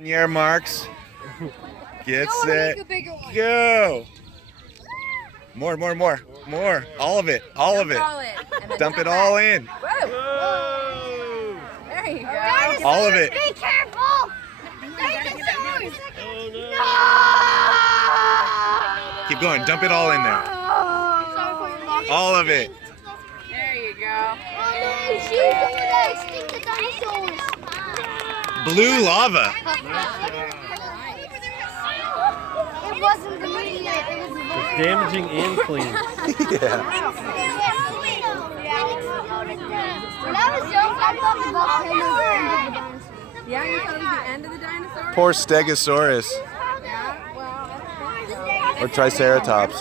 On your marks. Get No, set. make a bigger one. Go. More. All of it. Dump it all in. Whoa. There you go. All of it. Be careful. Dinosaurs. No. Keep going. Dump it all in there. All of it. There you go. Extinct the dinosaurs. Blue lava. It wasn't the meteor. It was the It's damaging and clean. Yeah. When I was young, I thought the volcano was the end of the dinosaurs. Yeah, you thought it was the end of the dinosaur? Poor Stegosaurus. Yeah, well, that's Or Triceratops.